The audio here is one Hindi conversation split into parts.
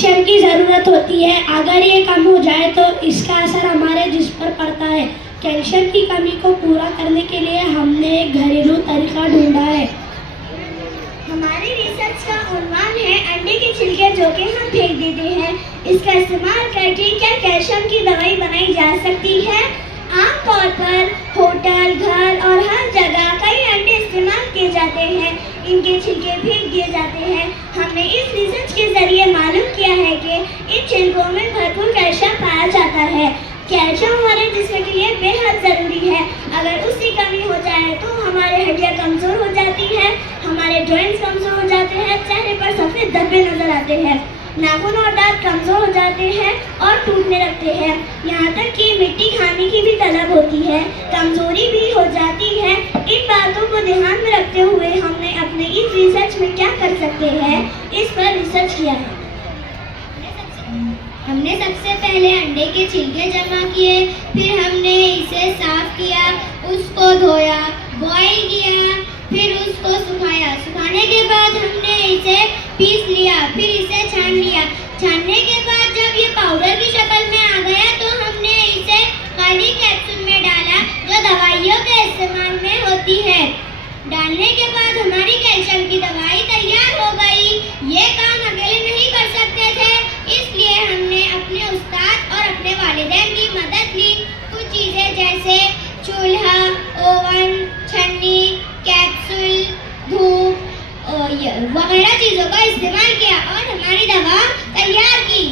कैल्शियम की ज़रूरत होती है। अगर ये कम हो जाए तो इसका असर हमारे जिस्म पर पड़ता है। कैल्शियम की कमी को पूरा करने के लिए हमने एक घरेलू तरीका ढूंढा है। हमारी रिसर्च का उन्वान है अंडे के छिलके जो कि हम फेंक देते हैं, इसका इस्तेमाल करके क्या कैल्शियम की दवाई बनाई जा सकती है। आमतौर पर होटल, घर और हर जगह कई अंडे इस्तेमाल किए जाते हैं, इनके छिलके फेंक दिए जाते हैं। हमने इस रिसर्च के जरिए मालूम किया है कि इन छिलकों में भरपूर कैल्शियम पाया जाता है। कैल्शियम हमारे जिस्म के लिए बेहद ज़रूरी है। अगर उसकी कमी हो जाए तो हमारे हड्डियाँ कमज़ोर हो जाती है, हमारे जॉइंट्स कमज़ोर हो जाते हैं, चेहरे पर सफ़ेद धब्बे नज़र आते हैं, नाखून और दांत कमज़ोर हो जाते हैं और टूटने लगते हैं। यहाँ तक कि मिट्टी खाने की भी तलब होती है, कमज़ोरी भी हो जाती है। इन बातों को ध्यान में रखते हुए हमने अपने इस रिसर्च में क्या कर सकते हैं, इस पर रिसर्च किया है। हमने सबसे पहले अंडे के छिलके जमा किए, फिर हमने इसे साफ किया, उसको धोया, बॉईल किया, फिर उसको सुखाया। सुखाने के बाद हमने इसे पीस लिया, फिर इसे छान लिया। छानने के बाद जब ये पाउडर की शक्ल में आ गया तो हमने इसे खाली कैप्सूल में डाला जो दवाइयों के इस्तेमाल में होती है। डालने के बाद हमारी कैल्शियम की दवाई तैयार हो गई। ये काम अकेले नहीं कर सकते थे, इसलिए हमने अपने उस्ताद और अपने वालिदैन की मदद ली। कुछ चीज़ें जैसे चूल्हा, ओवन, छन्नी, कैप्सूल, धूप वगैरह चीज़ों का इस्तेमाल किया और हमारी दवा तैयार की।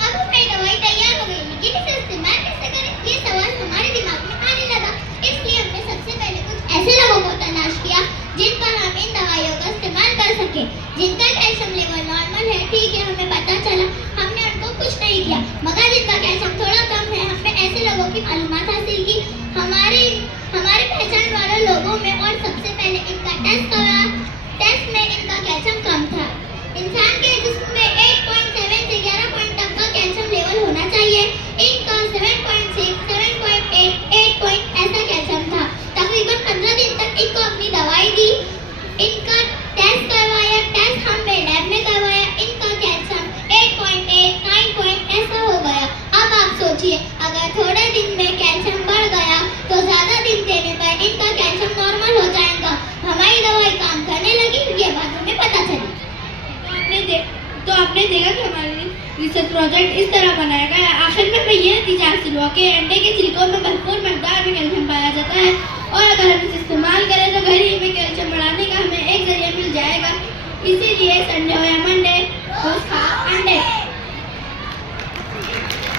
अब हमारी दवाई तैयार हो गई, लेकिन इसे इस्तेमाल कैसे करें, ये सवाल हमारे दिमाग में आने लगा। इसलिए हमने सबसे पहले कुछ ऐसे लोगों को तलाश किया जिन पर हम इन दवाइयों का इस्तेमाल कर सके, जिनका कैल्शियम लेवल नॉर्मल है। ठीक है, हमें पता चला, हमने उनको कुछ नहीं किया, मगर जिनका कैल्शियम थोड़ा कम है, हमने ऐसे लोगों की मालूमात हासिल की, हमारे पहचान वाले लोगों में, और सबसे पहले इनका टेस्ट करा। टेस्ट में इनका कैल्शियम कम था। इंसान के जिस्म में 8.7 से 11 पॉइंट तक का कैल्शियम लेवल होना चाहिए। इनका 7.6, 7.8, 8 पॉइंट ऐसा कैल्शियम था। तकरीबन 15 दिन तक इनको अपनी दवाई दी, इनका टेस्ट करवाया, टेस्ट हमने लैब में करवाया, इनका कैल्शियम 8.8, 9 पॉइंट ऐसा हो गया। अब आप सोचिए, अगर थोड़े दिन में कैल्शियम बढ़ गया तो ज़्यादा दिन देने पर इनका कैल्शियम नॉर्मल हो जाएगा। हमारी दवाई काम करने लगी, ये बात हमें पता चली। तो आपने देखा कि हमारी रिसर्च प्रोजेक्ट इस तरह बनाया गया है। आखिर में हमें ये नतीजा हासिल हुआ कि अंडे के छिलकों में भरपूर मकदार में कैल्शियम पाया जाता है, और अगर हम इसे इस्तेमाल करें तो घर ही में कैल्शियम बढ़ाने का हमें एक जरिया मिल जाएगा। इसीलिए इस अंडे